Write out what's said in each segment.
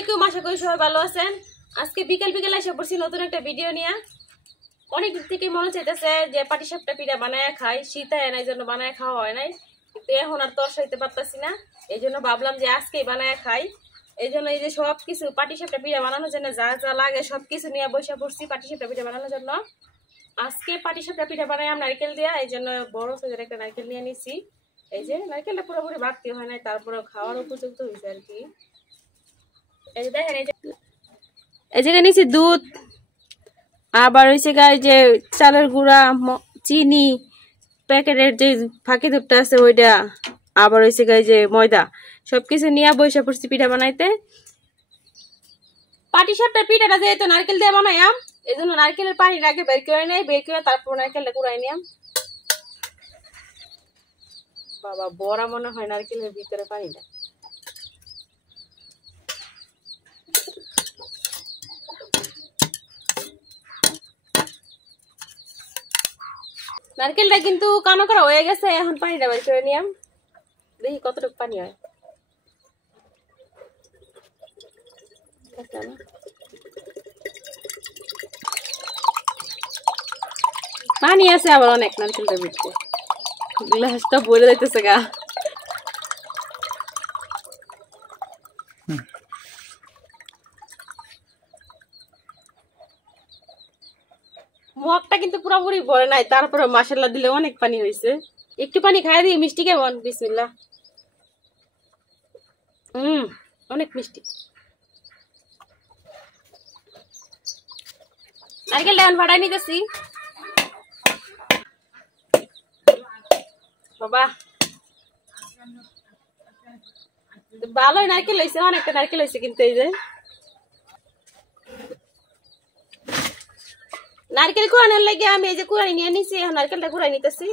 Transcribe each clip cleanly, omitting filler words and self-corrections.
আলাইকুম, আশা করি সবাই ভালো আছেন। আজকে বিকেল বিকেল এসে পড়ছি নতুন একটা ভিডিও নিয়ে। অনেক দিক থেকে মনে চাইতেছে যে পাটিসাপটা পিঠা বানায় খাই, শীত হয় না এই জন্য বানায় খাওয়া হয় নাই, কিন্তু এখন আর তর সইতে পারতেছি না, এই জন্য ভাবলাম যে আজকেই বানায় খাই। এই জন্য এই যে সবকিছু পাটিসাপটা পিঠা বানানোর জন্য যা যা লাগে সবকিছু নিয়ে বসে পড়ছি পাটিসাপটা পিঠা বানানোর জন্য। আজকে পাটিসাপটা পিঠা বানাই নারকেল দিয়া, এই জন্য বড় সাইজের একটা নারকেল নিয়ে নিছি। এই যে নারকেলটা পুরোপুরি বাড়তি হয় নাই, তারপরে খাওয়ার উপযুক্ত হয়েছে আর কি। এই যে দেখেন, এই জায়গায় নিয়েছি দুধ, আবার হয়েছে গায়ে যে চালের গুঁড়া, চিনি, প্যাকেটের যে ফাঁকি দুধটা আছে ওইটা, আবার হয়েছে গায়ে যে ময়দা, সবকিছু নিয়ে বসে পড়ছি পিঠা বানাইতে। পাটিসাপটা পিঠাটা যেহেতু নারকেল দিয়ে বানাইয়াম, এই জন্য নারকেলের পানির আগে বের করে নেই, বের করে তারপর নারকেলটা কুড়াই নিয়াম। বাবা বড়া মনে হয় নারকেলের ভিতরে পানিটা। নারকেলটা কিন্তু কানো করা হয়ে গেছে, এখন পানিটা বের করে নিয়াম, দেখি কতটুকু পানি হয়। পানি আছে আবার অনেক নারকেলটার ভিতরে, গ্লাসটা ভরে যাইতেছে গা। মগটা কিন্তু পুরোপুরি ভরে নাই, তারপরে মশলা দিলে অনেক পানি হয়েছে। একটু পানি খাই দিই, মিষ্টি কেমন? বিসমিল্লাহ। অনেক মিষ্টি। নারকেলটা এখন ফাটাই নিতেছি। বাবা ভালোই নারকেল হয়েছে, অনেকটা নারকেল হয়েছে কিন্তু। এই যে নারকেল কুড়ানোর লাগে আমি এই যে কুড়াই নিয়ে নিছি, এখন নারকেলটা কুড়াই নিতেছি।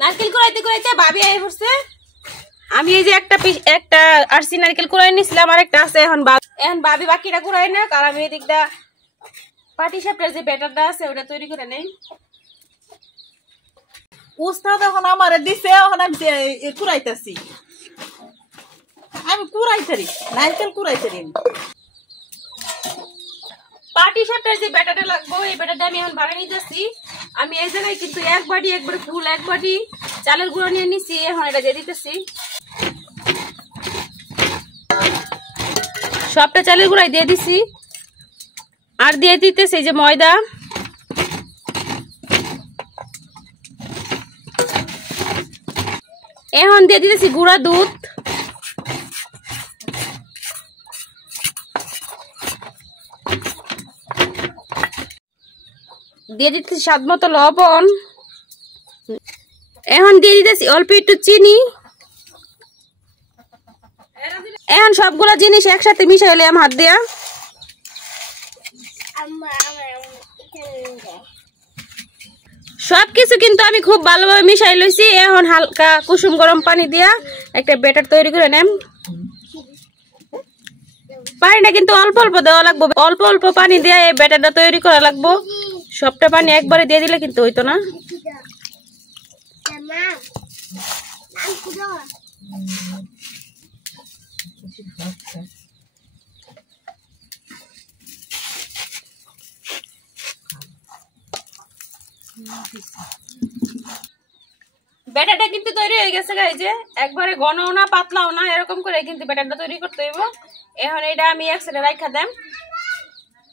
নারকেল কুড়াইতে কুড়াইতে ভাবি আই পড়ছে। আমি এই যে একটা আরসি নারকেল কুড়াই নিছিলাম, আর একটা আছে এখন ভাবি বাকিটা কুড়াই না, কারণ আমি এদিকটা পাটিসাপটার যে ব্যাটারটা আছে ওটা তৈরি করে নেই। উস্তাদ এখন আমার দিছে, এখন আমি কুড়াইতেছি, আমি কুড়াইতারি নারকেল কুড়াইতারি। পাটিসাপটার যে ব্যাটারটা লাগবো এই ব্যাটারটা আমি এখন বানিয়ে নিতেছি। আমি এই জায়গায় কিন্তু এক বাটি একবারে ফুল এক বাটি চালের গুঁড়ো নিয়ে নিছি, এখন এটা দিয়ে দিতেছি। সবটা চালের গুঁড়াই দিয়ে দিছি, আর দিয়ে দিতেছি যে ময়দা, এখন দিয়ে দিতেছি গুঁড়া দুধ, দিয়ে দিতেছি স্বাদ মতো লবণ, এখন দিয়ে দিতেছি অল্প একটু চিনি। এখন সবগুলা জিনিস একসাথে মিশাইলে হাত দিয়া। সবকিছু কিন্তু আমি খুব ভালোভাবে মিশাই লইছি। এখন হালকা কুসুম গরম পানি দিয়া একটা ব্যাটার তৈরি করে নেম। পানিটা কিন্তু অল্প অল্প দেওয়া লাগবে, অল্প অল্প পানি দিয়ে এই ব্যাটারটা তৈরি করা লাগবো। সবটা পানি একবারে দিয়ে দিলে কিন্তু হইতো না। ব্যাটারটা কিন্তু তৈরি হয়ে গেছে, এই যে একবারে ঘনও না পাতলাও না, এরকম করে কিন্তু ব্যাটারটা তৈরি করতে হইব। এখন এটা আমি এক সাইডে রাখা দেম,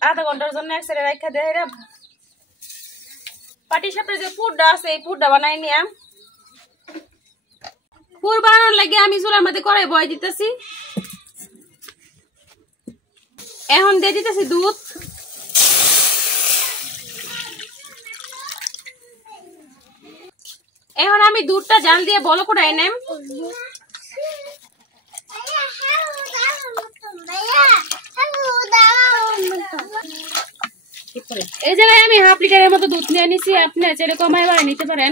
আধা ঘন্টার জন্য এক সাইডে রাখা দেয়। এটা পাটিসাপটার যে পুরটা আছে এই পুরটা বানাই নিয়াম। পুর বানানোর লাগে আমি চুলার মধ্যে কড়াই বয় দিতেছি। এখন দিয়ে দিতেছি দুধ, এখন আমি দুধটা জাল দিয়ে বলো করে নেম। এই জায়গায় আমি হাফ লিটারের মতো দুধ নিয়ে নিছি, আপনি চাইলে কমায় বাড়ায় নিতে পারেন।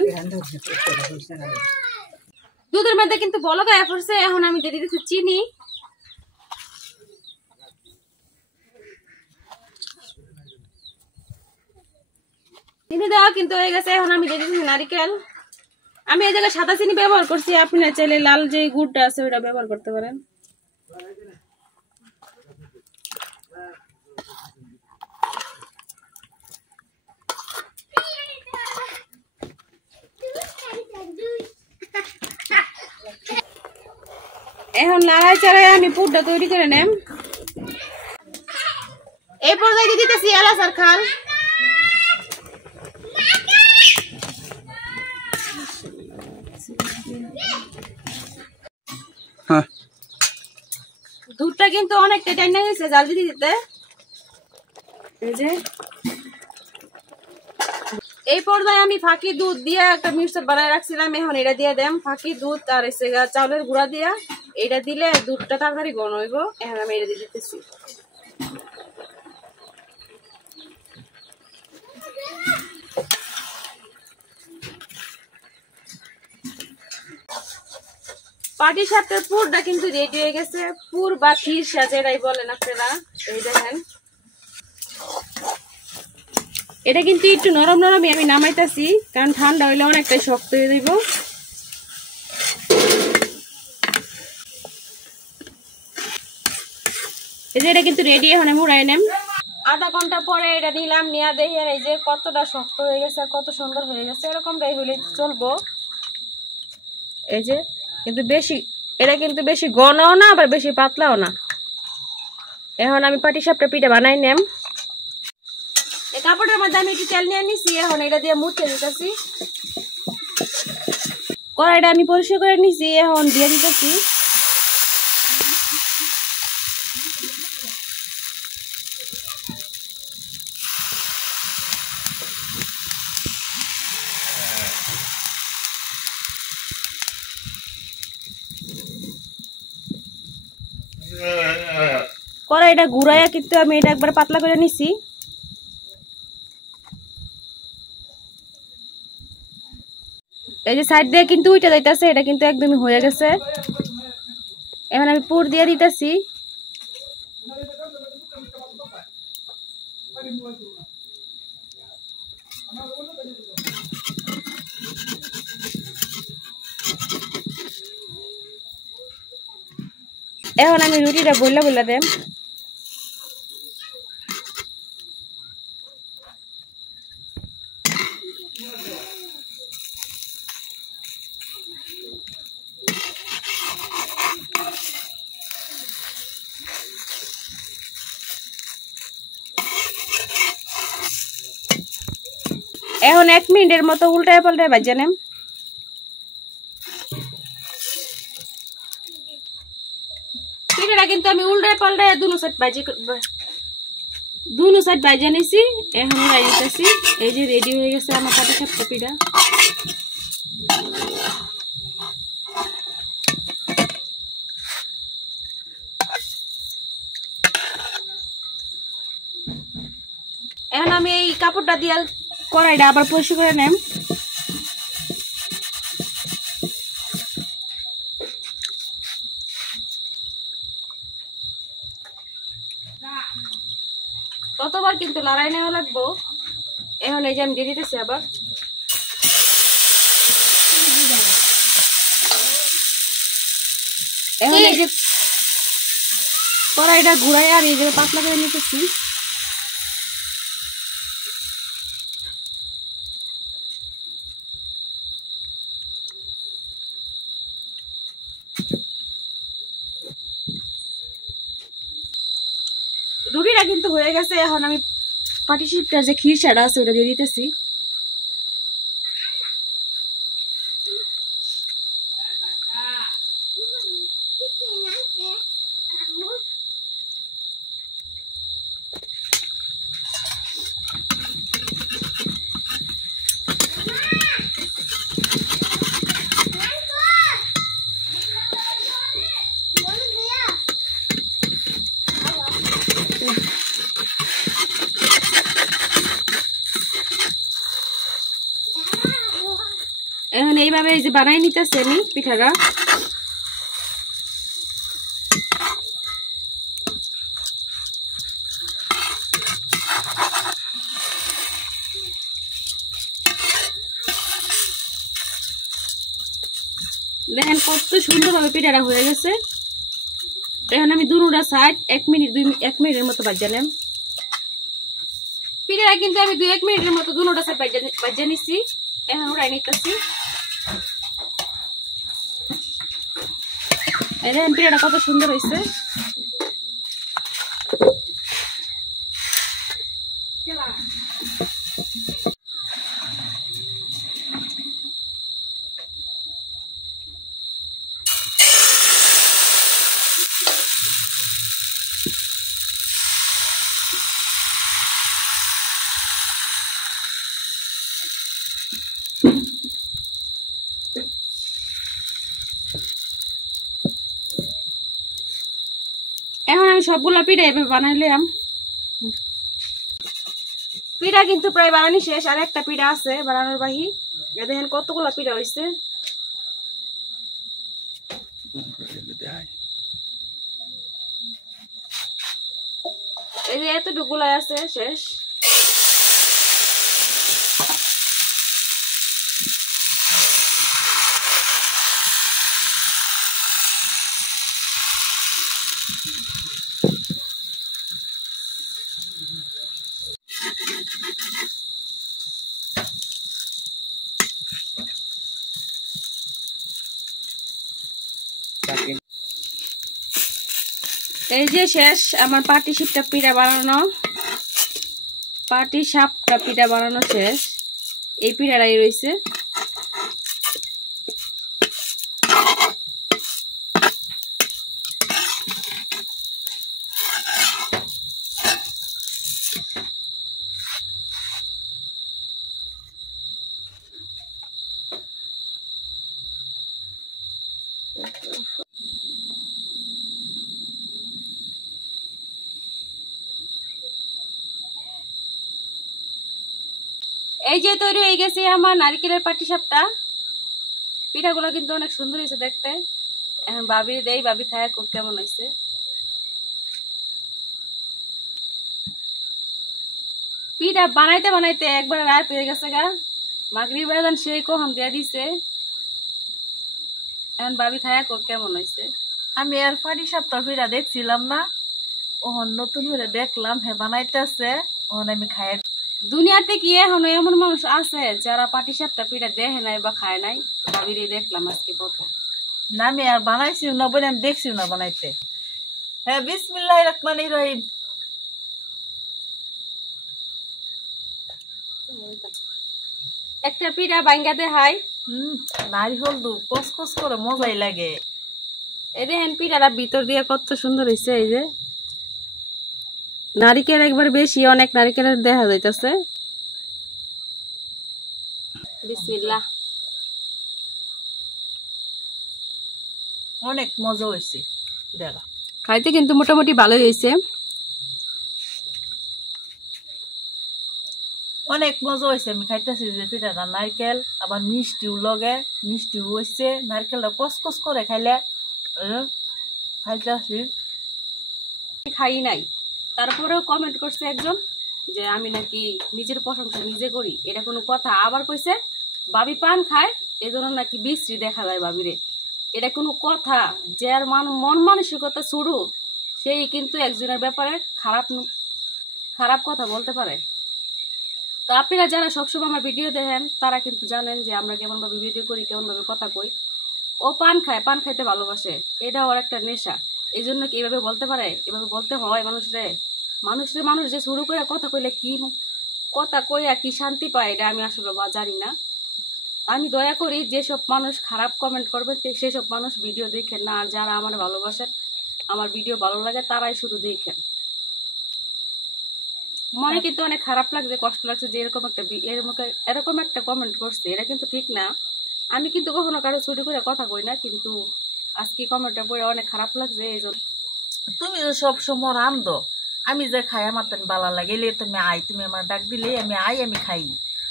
দুধের মধ্যে কিন্তু বলক হয়ে পড়ছে, এখন আমি দিয়ে দিতেছি চিনি। চিনি দেওয়া কিন্তু হয়ে গেছে, এখন আমি দিয়ে দিতেছি নারিকেল। আমি এই জায়গায় সাদা চিনি ব্যবহার করছি, আপনি চাইলে লাল যে গুড়টা আছে ওটা ব্যবহার করতে পারেন। এখন লাড়াই চাড়াই আমি পুরটা তৈরি করে নেম। এই পর্যায়ে দিয়ে দিতেছি এলাচ আর খাল। দুধটা কিন্তু অনেকটা টাইনা গেছে জাল দিতে দিতে। এই যে এই পর্যায়ে আমি ফাঁকি দুধ দিয়ে একটা মিক্সচার বানায় রাখছিলাম, এখন এটা দিয়ে দেম। ফাঁকি দুধ আর চাউলের গুঁড়া দিয়া এটা দিলে দুধটা তাড়াতাড়ি ঘন হইব। এখন আমি এটা দিয়ে দিতেছি। পাটিসাপটার পুরটা কিন্তু রেডি হয়ে গেছে। পুর বা ক্ষীর সাজে এটাই বলেন আপনারা। এই দেখেন এটা কিন্তু একটু নরম নরমই আমি নামাইতেছি, কারণ ঠান্ডা হইলে অনেকটাই শক্ত হয়ে যাইব। এই যে এটা কিন্তু রেডি, এখন আমি উড়াই নেম। আধা ঘন্টা পরে এটা নিলাম, নিয়ে দেখেন এই যে কতটা শক্ত হয়ে গেছে, কত সুন্দর হয়ে গেছে। এরকমটাই হইলে চলবো। এই যে কিন্তু বেশি, এটা কিন্তু বেশি ঘনও না আবার বেশি পাতলাও না। এখন আমি পাটিসাপটা পিঠা বানাই নেম। এই কাপড়ের মধ্যে আমি একটু তেল নিয়ে নিছি, এখন এটা দিয়ে মুছে দিতেছি। কড়াইটা আমি পরিষ্কার করে নিছি, এখন দিয়ে দিতেছি। কড়াইটা ঘুরাইয়া কিন্তু আমি এটা একবার পাতলা করে নিছি। এই যে সাইড দিয়ে কিন্তু উইটা যাইতেছে, এটা কিন্তু একদমই হয়ে গেছে। এখন আমি পুর দিয়ে দিতেছি। এখন আমি রুটিটা বললে বললে দেম। এখন 1 মিনিটের মতো উল্টায় পাল্টায় ভাজা নেম। পিঠাটা কিন্তু আমি উল্টায় পাল্টায় দুনো সাইড ভাজা নিছি। এখন উড়াই দিতেছি। এই যে রেডি হয়ে গেছে আমার পাটিসাপটা পিঠা। এখন আমি এই কাপড়টা দিয়ে কড়াইটা আবার পরিষ্কার করে নেম। ততবার কিন্তু লড়াই নেওয়া লাগবো। এখন এই যে আমি দিয়ে দিতেছি আবার। এখন এই যে কড়াইটা ঘুরাই আর এই যে পাতলা করে নিতেছি। রুটিটা কিন্তু হয়ে গেছে। এখন আমি পাটিসাপটার যে ক্ষীর ছাড়া আছে ওটা দিয়ে দিতেছি। এখন এইভাবে এই যে বানাই নিতেছি আমি পিঠাটা। দেখেন কত সুন্দরভাবে পিঠাটা হয়ে গেছে। এখন আমি দুটা সাইড 1 মিনিটের মতো ভাজা নেব। পিঠাটা কিন্তু আমি 2-1 মিনিটের মতো দুটা সাইড ভাজা নিচ্ছি। এখন উড়াই নিতেছি। এই দেখেন পিঠাটা কত সুন্দর হয়েছে। এখন আমি সবগুলা পিঠা এভাবে বানাইলাম। পিঠা কিন্তু প্রায় বানানি শেষ, আর একটা পিঠা আছে বানানোর বাহি। দেখেন কতগুলা পিঠা হয়েছে। এই যে এতটুকুলাই আছে শেষ। এই যে শেষ আমার পাটি সাপটা পিঠা বানানো। পাটি সাপটা পিঠা বানানো শেষ। এই পিঠাটাই রয়েছে। এই যে তৈরি হয়ে গেছে আমার নারকেলের পাটি সাপটা। পিঠাগুলো কিন্তু অনেক সুন্দর হয়েছে দেখতে। এখন ভাবি দেই, ভাবি খায় কেমন হয়েছে। পিঠা বানাইতে বানাইতে একবার রাত হয়ে গেছে গা। মাগরিব আজান সেই কখন দিয়া দিছে। এখন ভাবি খায় কেমন হয়েছে। আমি আর পাটি সাপটা পিঠা দেখছিলাম না, ওহন নতুন করে দেখলাম হে বানাইতেছে, ওহন আমি খাই। দুনিয়াতে কি এখন এমন মানুষ আছে যারা পাটি সাপটা পিঠা দেখে নাই বা খায় নাই? ভাবিরে দেখলাম আজকে প্রথম। না আমি আর বানাইছি না বলে আমি দেখছি না বানাইতে। হ্যাঁ, বিসমিল্লাহির রহমানির রহিম। একটা পিঠা ভাঙ্গাতে হয়। নারিকেল দু কসকস করে মজাই লাগে। এই দেখেন পিঠাটা ভিতর দিয়ে কত সুন্দর হয়েছে। এই যে নারিকেল একবার বেশি, অনেক নারিকেলের দেখা যাইতেছে। বিসমিল্লাহ। অনেক মজা হয়েছে পিঠাটা। খাইতে কিন্তু মোটামুটি ভালোই হয়েছে। অনেক মজা হয়েছে। আমি খাইতেছি যে পিঠাটা নারকেল আবার মিষ্টিও লগে, মিষ্টিও হয়েছে। নারকেলটা কসকস করে খাইলে খাইতেছি। খাই নাই, তারপরেও কমেন্ট করছে একজন যে আমি নাকি নিজের প্রশংসা নিজে করি। এটা কোনো কথা? আবার কইছে ভাবি পান খায় এজন্য নাকি বিশ্রী দেখা যায় ভাবিরে। এটা কোনো কথা? যার মন মানসিকতা শুরু, সেই কিন্তু একজনের ব্যাপারে খারাপ কথা বলতে পারে। তো আপনারা যারা সবসময় আমার ভিডিও দেখেন তারা কিন্তু জানেন যে আমরা কেমন ভাবে ভিডিও করি, কেমন ভাবে কথা কই। ও পান খায়, পান খাইতে ভালোবাসে, এটা ওর একটা নেশা। এই জন্য কি এভাবে বলতে পারে? এভাবে বলতে হয় মানুষরে মানুষ যে শুরু করে কথা কইলে কি কথা কইয়া কি শান্তি পায়, এটা আমি আসলে জানি না। আমি দয়া করি যেসব মানুষ খারাপ কমেন্ট করবে সেসব মানুষ ভিডিও দেখেন না। আর যারা আমার ভালোবাসেন, আমার ভিডিও ভালো লাগে, তারাই শুধু দেখেন। মনে কিন্তু অনেক খারাপ লাগছে, কষ্ট লাগছে যে এরকম একটা কমেন্ট করছে। এটা কিন্তু ঠিক না। আমি কিন্তু কখনো কারো চুরি করে কথা কই না, কিন্তু আজকে কমেন্টটা পড়ে অনেক খারাপ লাগছে। এই জন্য তুমি যে সবসময় রান্ধো, আমি যে খাই আমার তেন ভালো লাগে। এলে তুমি আই, তুমি আমার ডাক দিলে আমি আই, আমি খাই।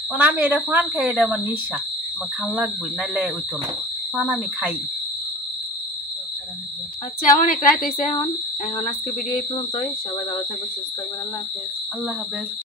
কারণ আমি এটা ফান খাই, এটা আমার নিশা। আমার খান লাগবই, নাইলে ওইতো না পান আমি খাই। আচ্ছা অনেক রাত হয়েছে এখন এখন আজকে ভিডিও এই পর্যন্তই। সবাই ভালো থাকবে, সুস্থ থাকবেন। আল্লাহ হাফেজ। আল্লাহ হাফেজ।